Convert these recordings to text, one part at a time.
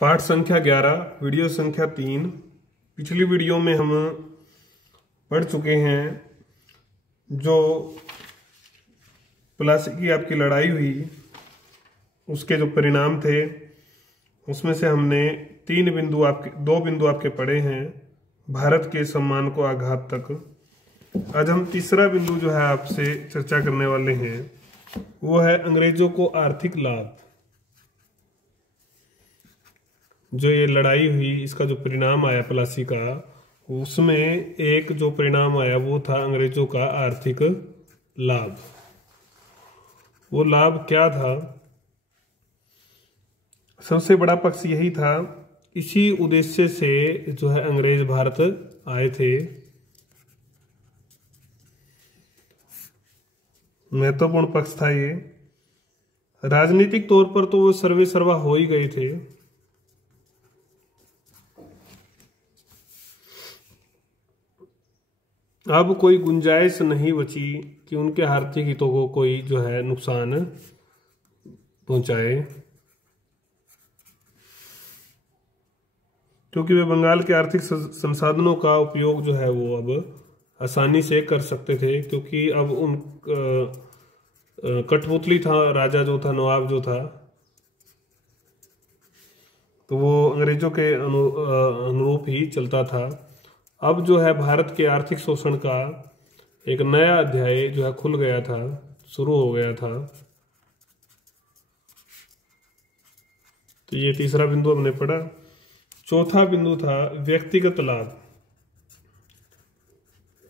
पाठ संख्या 11, वीडियो संख्या 3। पिछली वीडियो में हम पढ़ चुके हैं जो प्लासी की आपकी लड़ाई हुई उसके जो परिणाम थे उसमें से हमने दो बिंदु आपके पढ़े हैं, भारत के सम्मान को आघात तक। आज हम तीसरा बिंदु जो है आपसे चर्चा करने वाले हैं वो है अंग्रेजों को आर्थिक लाभ। जो ये लड़ाई हुई इसका जो परिणाम आया प्लासी का, उसमें एक जो परिणाम आया वो था अंग्रेजों का आर्थिक लाभ। वो लाभ क्या था? सबसे बड़ा पक्ष यही था, इसी उद्देश्य से जो है अंग्रेज भारत आए थे। महत्वपूर्ण पक्ष था ये। राजनीतिक तौर पर तो वो सर्वे सर्वा हो ही गए थे। अब कोई गुंजाइश नहीं बची कि उनके आर्थिक हितों को कोई जो है नुकसान पहुंचाए, क्योंकि वे बंगाल के आर्थिक संसाधनों का उपयोग जो है वो अब आसानी से कर सकते थे, क्योंकि अब उन कठपुतली था राजा जो था, नवाब जो था, तो वो अंग्रेजों के अनुरूप ही चलता था। अब जो है भारत के आर्थिक शोषण का एक नया अध्याय जो है खुल गया था, शुरू हो गया था। तो ये तीसरा बिंदु हमने पढ़ा। चौथा बिंदु था व्यक्तिगत लाभ।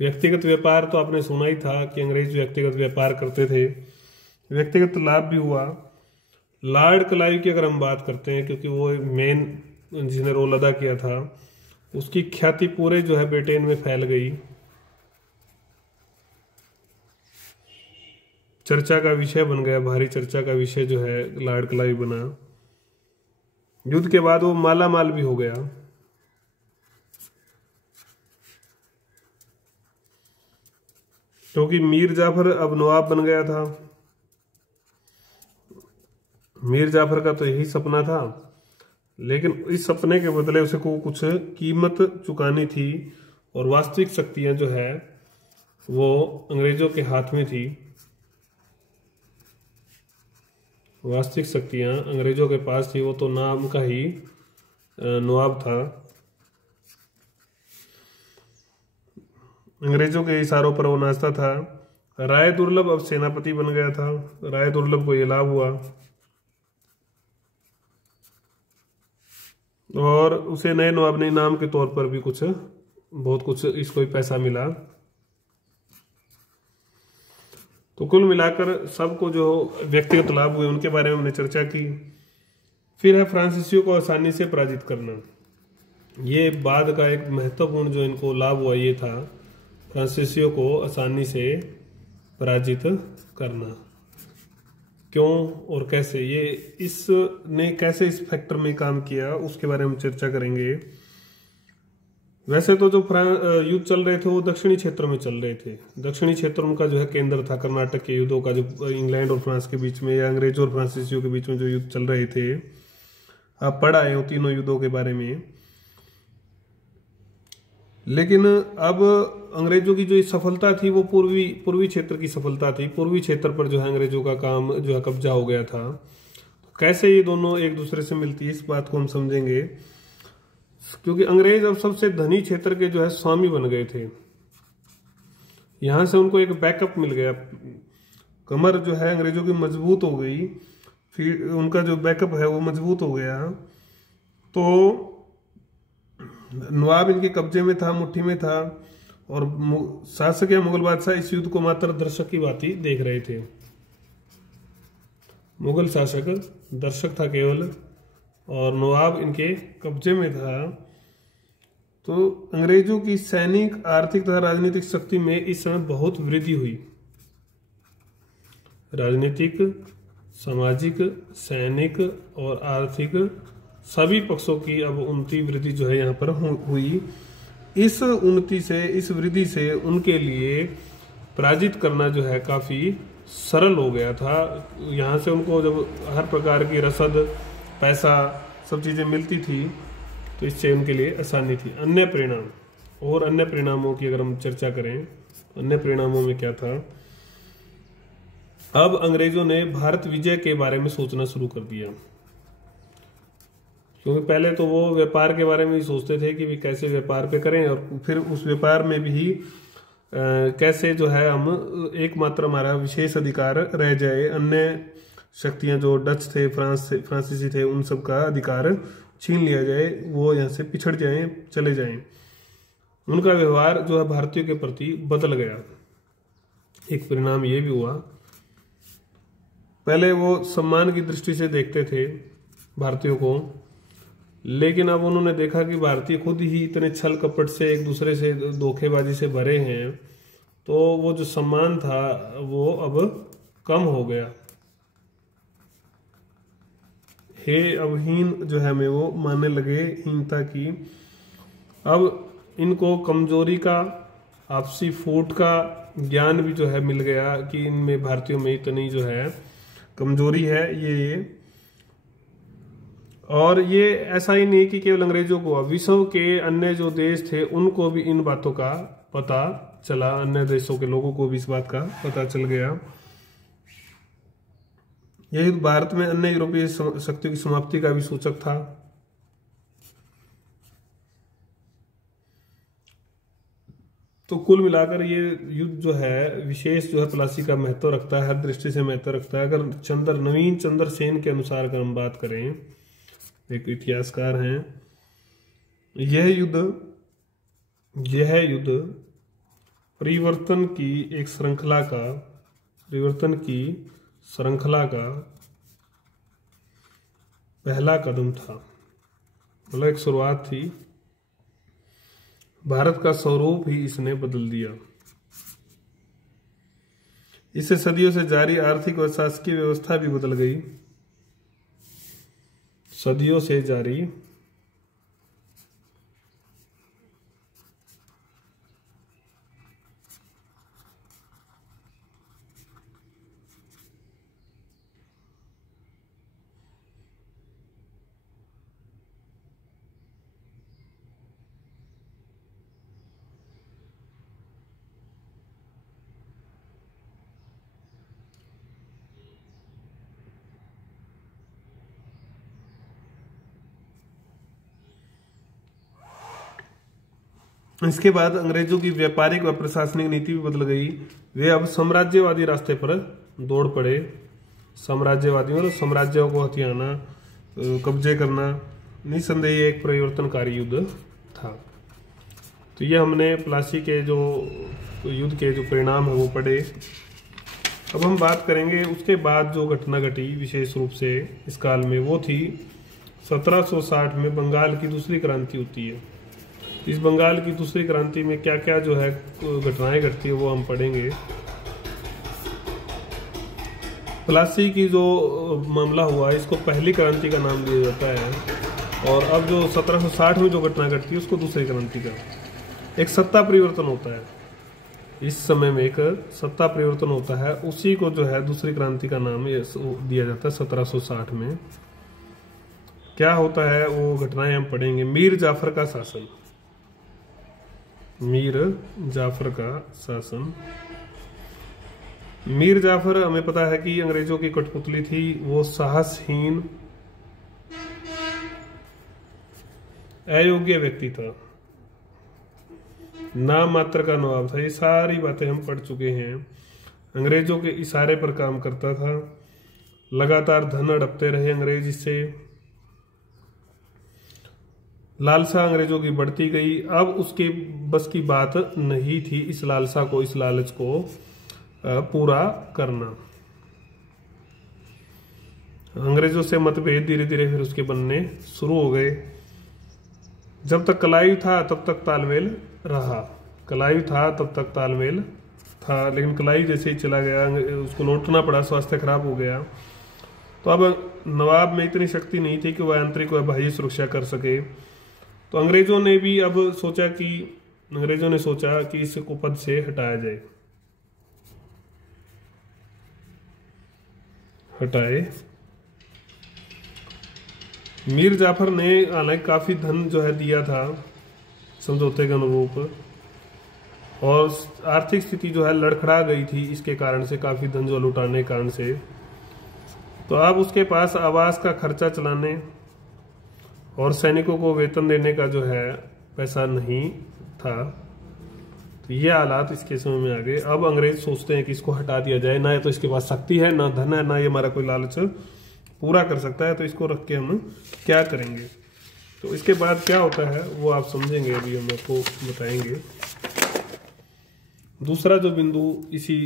व्यक्तिगत व्यापार तो आपने सुना ही था कि अंग्रेज व्यक्तिगत व्यापार करते थे। व्यक्तिगत लाभ भी हुआ। लॉर्ड क्लाइव की अगर हम बात करते हैं, क्योंकि वो मेन जिसने रोल अदा किया था, उसकी ख्याति पूरे जो है ब्रिटेन में फैल गई। चर्चा का विषय बन गया, भारी चर्चा का विषय जो है लॉर्ड क्लाइव बना। युद्ध के बाद वो माला माल भी हो गया। क्योंकि मीर जाफर अब नवाब बन गया था। मीर जाफर का तो यही सपना था, लेकिन इस सपने के बदले उसे को कुछ कीमत चुकानी थी, और वास्तविक शक्तियां जो है वो अंग्रेजों के हाथ में थी। वास्तविक शक्तियां अंग्रेजों के पास थी। वो तो नाम का ही नवाब था। अंग्रेजों के इशारों पर वो नाचता था। राय दुर्लभ अब सेनापति बन गया था। राय दुर्लभ को ये लाभ हुआ, और उसे नए नवाब ने इनाम के तौर पर भी बहुत कुछ इसको भी पैसा मिला। तो कुल मिलाकर सबको जो व्यक्तिगत लाभ हुए उनके बारे में हमने चर्चा की। फिर है फ्रांसीसियों को आसानी से पराजित करना। ये बाद का एक महत्वपूर्ण जो इनको लाभ हुआ ये था, फ्रांसीसियों को आसानी से पराजित करना। क्यों और कैसे, ये इसने कैसे इस फैक्टर में काम किया उसके बारे में चर्चा करेंगे। वैसे तो जो युद्ध चल रहे थे वो दक्षिणी क्षेत्र में चल रहे थे। दक्षिणी क्षेत्र उनका जो है केंद्र था। कर्नाटक के युद्धों का जो इंग्लैंड और फ्रांस के बीच में, या अंग्रेजों और फ्रांसीसियों के बीच में जो युद्ध चल रहे थे, आप पढ़ आए हो तीनों युद्धों के बारे में। लेकिन अब अंग्रेजों की जो सफलता थी वो पूर्वी क्षेत्र की सफलता थी। पूर्वी क्षेत्र पर जो है अंग्रेजों का काम जो है कब्जा हो गया था। तो कैसे ये दोनों एक दूसरे से मिलती है, इस बात को हम समझेंगे। क्योंकि अंग्रेज अब सबसे धनी क्षेत्र के जो है स्वामी बन गए थे। यहां से उनको एक बैकअप मिल गया। कमर जो है अंग्रेजों की मजबूत हो गई, फिर उनका जो बैकअप है वो मजबूत हो गया। तो नवाब इनके कब्जे में था, मुट्ठी में था, और शासक या मुगल बादशाह इस युद्ध को मात्र दर्शक की भांति देख रहे थे। मुगल शासक दर्शक था केवल, और नवाब इनके कब्जे में था। तो अंग्रेजों की सैनिक, आर्थिक तथा राजनीतिक शक्ति में इस समय बहुत वृद्धि हुई। राजनीतिक, सामाजिक, सैनिक और आर्थिक सभी पक्षों की अब उन्नति वृद्धि जो है यहाँ पर हुई। इस उन्नति से, इस वृद्धि से उनके लिए पराजित करना जो है काफी सरल हो गया था। यहाँ से उनको जब हर प्रकार की रसद, पैसा सब चीज़ें मिलती थी, तो इससे उनके लिए आसानी थी। अन्य परिणाम, और अन्य परिणामों की अगर हम चर्चा करें, अन्य परिणामों में क्या था? अब अंग्रेजों ने भारत विजय के बारे में सोचना शुरू कर दिया, क्योंकि पहले तो वो व्यापार के बारे में ही सोचते थे कि भी कैसे व्यापार पे करें, और फिर उस व्यापार में भी कैसे जो है हम एकमात्र हमारा विशेष अधिकार रह जाए, अन्य शक्तियां जो डच थे, फ्रांसीसी थे, उन सब का अधिकार छीन लिया जाए, वो यहाँ से पिछड़ जाएं, चले जाएं। उनका व्यवहार जो है भारतीयों के प्रति बदल गया। एक परिणाम ये भी हुआ, पहले वो सम्मान की दृष्टि से देखते थे भारतीयों को, लेकिन अब उन्होंने देखा कि भारतीय खुद ही इतने छल कपट से, एक दूसरे से धोखेबाजी से भरे हैं, तो वो जो सम्मान था वो अब कम हो गया। हे अब हीन जो है हमें वो मानने लगे, हीनता की। अब इनको कमजोरी का, आपसी फूट का ज्ञान भी जो है मिल गया कि इनमें, भारतीयों में इतनी जो है कमजोरी है ये। और ये ऐसा ही नहीं कि केवल अंग्रेजों को, विश्व के अन्य जो देश थे उनको भी इन बातों का पता चला, अन्य देशों के लोगों को भी इस बात का पता चल गया। यह युद्ध भारत में अन्य यूरोपीय शक्तियों की समाप्ति का भी सूचक था। तो कुल मिलाकर ये युद्ध जो है विशेष जो है प्लासी का महत्व रखता है, हर दृष्टि से महत्व रखता है। अगर नवीन चंद्र सेन के अनुसार अगर हम बात करें, एक इतिहासकार हैं, यह युद्ध परिवर्तन की श्रृंखला का पहला कदम था, मतलब एक शुरुआत थी। भारत का स्वरूप ही इसने बदल दिया। इससे सदियों से जारी आर्थिक और शासकीय व्यवस्था भी बदल गई। सदियों से जारी इसके बाद अंग्रेजों की व्यापारिक व प्रशासनिक नीति भी बदल गई। वे अब साम्राज्यवादी रास्ते पर दौड़ पड़े। साम्राज्यवादी मतलब साम्राज्यों को हथियाना, कब्जे करना, निसंदेह एक परिवर्तनकारी युद्ध था। तो ये हमने प्लासी के जो युद्ध के जो परिणाम है वो पढ़े। अब हम बात करेंगे उसके बाद जो घटना घटी विशेष रूप से इस काल में, वो थी 1760 में बंगाल की दूसरी क्रांति होती है। इस बंगाल की दूसरी क्रांति में क्या क्या जो है घटनाएं घटती है वो हम पढ़ेंगे। प्लासी की जो मामला हुआ इसको पहली क्रांति का नाम दिया जाता है, और अब जो 1760 में जो घटना घटती है उसको दूसरी क्रांति का। एक सत्ता परिवर्तन होता है, इस समय में एक सत्ता परिवर्तन होता है, उसी को जो है दूसरी क्रांति का नाम दिया जाता है 1760 में। क्या होता है वो घटनाएं हम पढ़ेंगे। मीर जाफर का शासन, मीर जाफर हमें पता है कि अंग्रेजों की कठपुतली थी। वो साहसहीन, अयोग्य व्यक्ति था, नाम मात्र का नवाब था। ये सारी बातें हम पढ़ चुके हैं। अंग्रेजों के इशारे पर काम करता था, लगातार धन हड़पते रहे अंग्रेज इससे। लालसा अंग्रेजों की बढ़ती गई। अब उसके बस की बात नहीं थी इस लालसा को, इस लालच को पूरा करना। अंग्रेजों से मतभेद धीरे धीरे फिर उसके बनने शुरू हो गए। जब तक कलाइव था तब तक तालमेल रहा, कलाइव था तब तक तालमेल था, लेकिन कलाइव जैसे ही चला गया उसको लौटना पड़ा, स्वास्थ्य खराब हो गया। तो अब नवाब में इतनी शक्ति नहीं थी कि वह आंतरिक व बाह्य सुरक्षा कर सके। तो अंग्रेजों ने भी अब सोचा कि इसको पद से हटाया जाए, मीर जाफर ने हालांकि काफ़ी धन जो है दिया था समझौते के अनुरूप, और आर्थिक स्थिति जो है लड़खड़ा गई थी इसके कारण से, काफ़ी धन जो लुटाने के कारण से। तो अब उसके पास आवास का खर्चा चलाने और सैनिकों को वेतन देने का जो है पैसा नहीं था। तो ये हालात इसके समय में आ गए। अब अंग्रेज सोचते हैं कि इसको हटा दिया जाए, ना तो इसके पास शक्ति है, ना धन है, ना ये हमारा कोई लालच पूरा कर सकता है, तो इसको रख के हम क्या करेंगे। तो इसके बाद क्या होता है वो आप समझेंगे, अभी हम आपको बताएंगे। दूसरा जो बिंदु इसी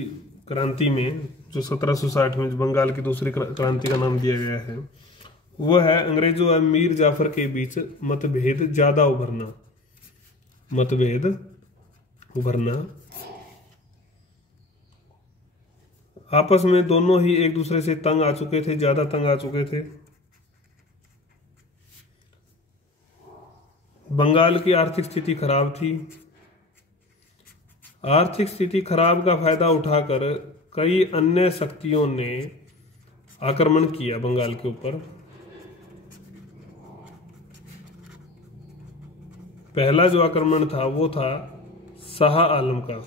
क्रांति में, जो 1760 में बंगाल की दूसरी क्रांति का नाम दिया गया है, वो है अंग्रेजों और मीर जाफर के बीच मतभेद ज्यादा उभरना। मतभेद उभरना, आपस में दोनों ही एक दूसरे से तंग आ चुके थे, ज्यादा तंग आ चुके थे। बंगाल की आर्थिक स्थिति खराब थी। आर्थिक स्थिति खराब का फायदा उठाकर कई अन्य शक्तियों ने आक्रमण किया बंगाल के ऊपर। पहला जो आक्रमण था वो था शाह आलम का।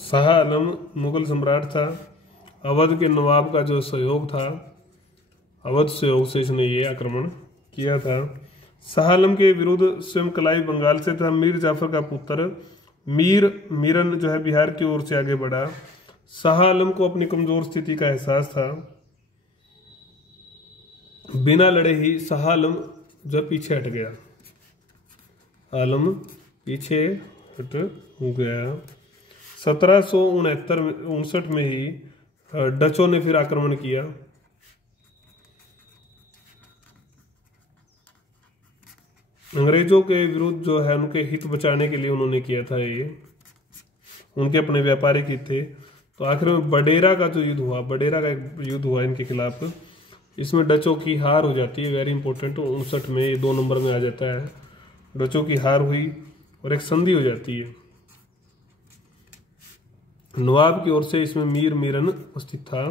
शाह आलम मुगल सम्राट था, अवध के नवाब का जो सहयोग था, अवध सहयोग से इसने ये आक्रमण किया था। शाह आलम के विरुद्ध स्वयं कलाई बंगाल से था। मीर जाफर का पुत्र मीरन जो है बिहार की ओर से आगे बढ़ा। शाह आलम को अपनी कमजोर स्थिति का एहसास था। बिना लड़े ही शाह आलम जो पीछे हट गया। आलम पीछे हट हो गया। 1769 में ही डचों ने फिर आक्रमण किया। अंग्रेजों के विरुद्ध जो है उनके हित बचाने के लिए उन्होंने किया था ये, उनके अपने व्यापारिक हित थे। तो आखिर में बडेरा का जो युद्ध हुआ, बडेरा का एक युद्ध हुआ इनके खिलाफ, इसमें डचों की हार हो जाती है। वेरी इंपॉर्टेंट, 59 में ये 2 नंबर में आ जाता है। डचों की हार हुई और एक संधि हो जाती है। नवाब की ओर से इसमें मीरन उपस्थित था।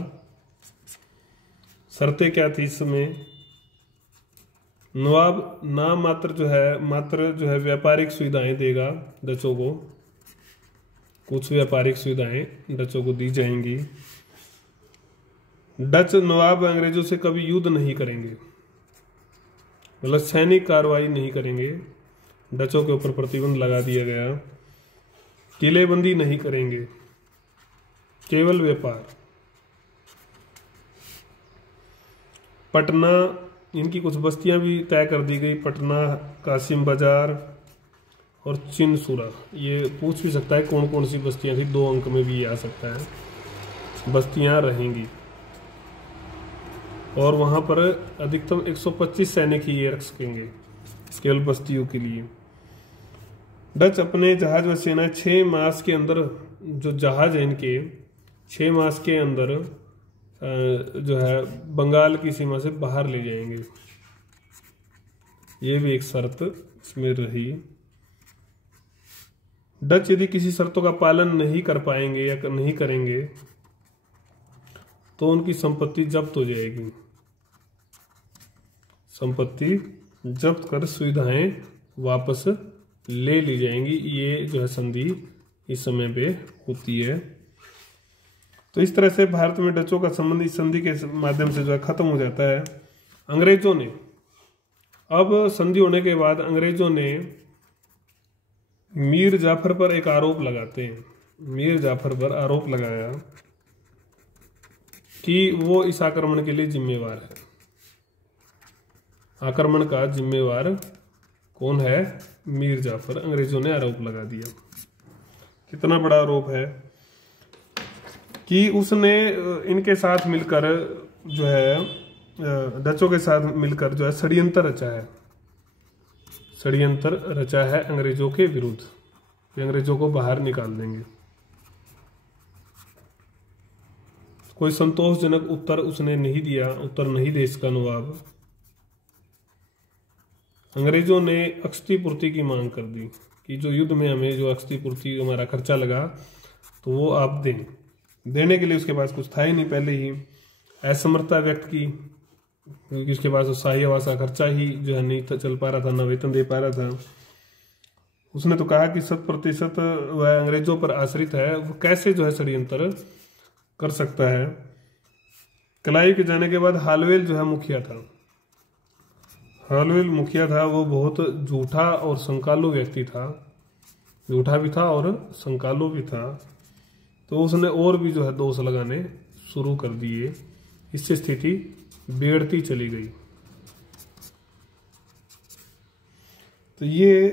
शर्तें क्या थी इसमें? नवाब नाम मात्र जो है व्यापारिक सुविधाएं देगा डचों को, कुछ व्यापारिक सुविधाएं डचों को दी जाएंगी। डच नवाब अंग्रेजों से कभी युद्ध नहीं करेंगे, मतलब सैनिक कार्रवाई नहीं करेंगे। डचों के ऊपर प्रतिबंध लगा दिया गया। किलेबंदी नहीं करेंगे, केवल व्यापार। पटना, इनकी कुछ बस्तियां भी तय कर दी गई, पटना, कासिम बाजार और चिनसुरा। ये पूछ भी सकता है कौन कौन सी बस्तियां थी, 2 अंक में भी ये आ सकता है। बस्तियां रहेंगी और वहां पर अधिकतम 125 सैनिक ही ये रख सकेंगे केवल बस्तियों के लिए। डच अपने जहाज व सेना 6 मास के अंदर, जो जहाज है इनके 6 मास के अंदर जो है बंगाल की सीमा से बाहर ले जाएंगे। ये भी एक शर्त इसमें रही। डच यदि किसी शर्तों का पालन नहीं कर पाएंगे या नहीं करेंगे तो उनकी संपत्ति जब्त हो जाएगी। संपत्ति जब्त कर सुविधाएं वापस ले ली जाएंगी। ये जो है संधि इस समय पे होती है। तो इस तरह से भारत में डचों का संबंध इस संधि के माध्यम से जो है खत्म हो जाता है। अंग्रेजों ने, अब संधि होने के बाद अंग्रेजों ने मीर जाफर पर एक आरोप लगाते हैं। मीर जाफर पर आरोप लगाया कि वो इस आक्रमण के लिए जिम्मेवार है। आक्रमण का जिम्मेवार कौन है? मीर जाफर। अंग्रेजों ने आरोप लगा दिया। कितना बड़ा आरोप है कि उसने इनके साथ मिलकर जो है डचों के साथ मिलकर जो है षड्यंत्र रचा है। षड्यंत्र रचा है अंग्रेजों के विरुद्ध कि अंग्रेजों को बाहर निकाल देंगे। कोई संतोषजनक उत्तर उसने नहीं दिया, उत्तर नहीं दे इसका नवाब। अंग्रेजों ने क्षतिपूर्ति की मांग कर दी कि जो युद्ध में हमें जो क्षतिपूर्ति हमारा खर्चा लगा तो वो आप दें। देने के लिए उसके पास कुछ था ही नहीं, पहले ही असमर्थता व्यक्त की। क्योंकि उसके पास शाही आवास का खर्चा ही जो है नहीं चल पा रहा था, ना वेतन दे पा रहा था। उसने तो कहा कि 100% वह अंग्रेजों पर आश्रित है, वो कैसे जो है षड्यंत्र कर सकता है। कलाई के जाने के बाद हालवेल जो है मुखिया था। हालवेल मुखिया था, वो बहुत झूठा और संकालु व्यक्ति था, झूठा भी था और संकालु भी था। तो उसने और भी जो है दोष लगाने शुरू कर दिए, इससे स्थिति बिगड़ती चली गई। तो ये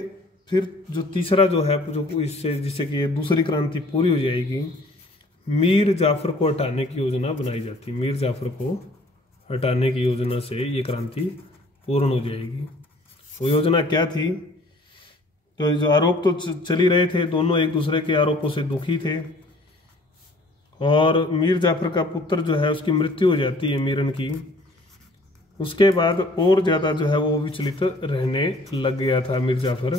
फिर जो तीसरा जो है, जो इससे जिससे कि दूसरी क्रांति पूरी हो जाएगी, मीर जाफर को हटाने की योजना बनाई जाती। मीर जाफर को हटाने की योजना से ये क्रांति पूर्ण हो जाएगी। वो योजना क्या थी? तो जो आरोप तो चल ही रहे थे, दोनों एक दूसरे के आरोपों से दुखी थे, और मीर जाफर का पुत्र जो है उसकी मृत्यु हो जाती है मीरन की। उसके बाद और ज्यादा जो है वो विचलित रहने लग गया था मीर जाफर।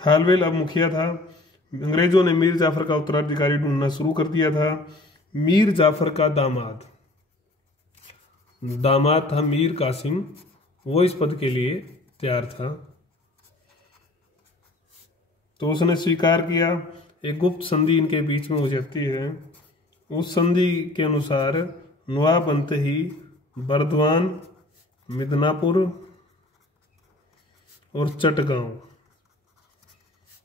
हालवेल अब मुखिया था। अंग्रेजों ने मीर जाफर का उत्तराधिकारी ढूंढना शुरू कर दिया था। मीर जाफर का दामाद था मीर कासिम, वो इस पद के लिए तैयार था। तो उसने स्वीकार किया। एक गुप्त संधि इनके बीच में हो जाती है। उस संधि के अनुसार नवाब बनते ही बर्दवान, मिदनापुर और चटगांव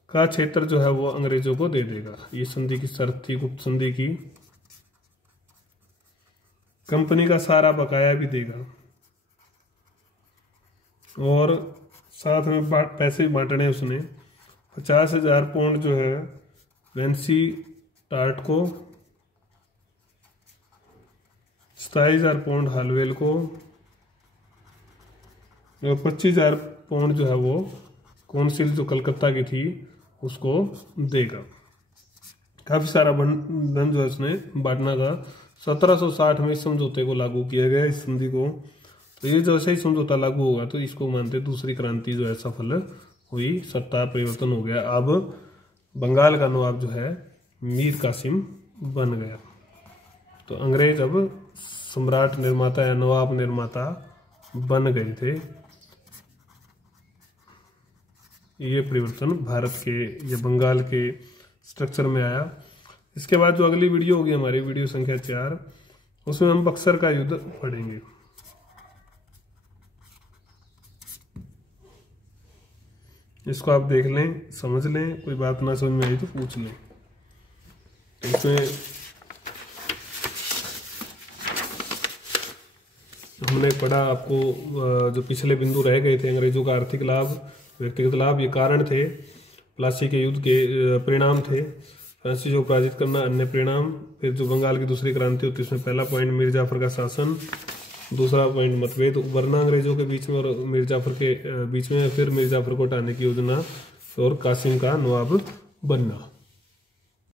का क्षेत्र जो है वो अंग्रेजों को दे देगा। ये संधि की शर्त थी, गुप्त संधि की। कंपनी का सारा बकाया भी देगा, और साथ में पैसे बांटने उसने। 50,000 पाउंड जो है वेंसी टार्ट को, 27,000 पाउंड हालवेल को, और 25,000 पाउंड जो है वो काउंसिल जो कलकत्ता की थी उसको देगा। काफी सारा धन जो है उसने बांटना था। 1760 में इस समझौते को लागू किया गया, इस संधि को। तो ये जैसे ही समझौता लागू होगा तो इसको मानते दूसरी क्रांति जो है सफल हुई, सत्ता परिवर्तन हो गया। अब बंगाल का नवाब जो है मीर कासिम बन गया। तो अंग्रेज अब सम्राट निर्माता या नवाब निर्माता बन गए थे। ये परिवर्तन भारत के या बंगाल के स्ट्रक्चर में आया। इसके बाद जो अगली वीडियो होगी हमारी, वीडियो संख्या 4, उसमें हम बक्सर का युद्ध पढ़ेंगे। इसको आप देख लें, समझ लें, कोई बात ना समझ में आई तो पूछ लें। इसमें हमने पढ़ा आपको जो पिछले बिंदु रह गए थे, अंग्रेजों का आर्थिक लाभ, व्यक्तिगत लाभ, ये कारण थे। प्लासी के युद्ध के परिणाम थे। फ्रांसीसियों को पराजित करना, अन्य परिणाम। फिर जो बंगाल की दूसरी क्रांति होती है उसमें पहला पॉइंट मीर जाफर का शासन, दूसरा पॉइंट मतभेद उभरना अंग्रेजों के बीच में और मीर जाफर के बीच में, फिर मीर जाफर को हटाने की योजना और कासिम का नवाब बनना।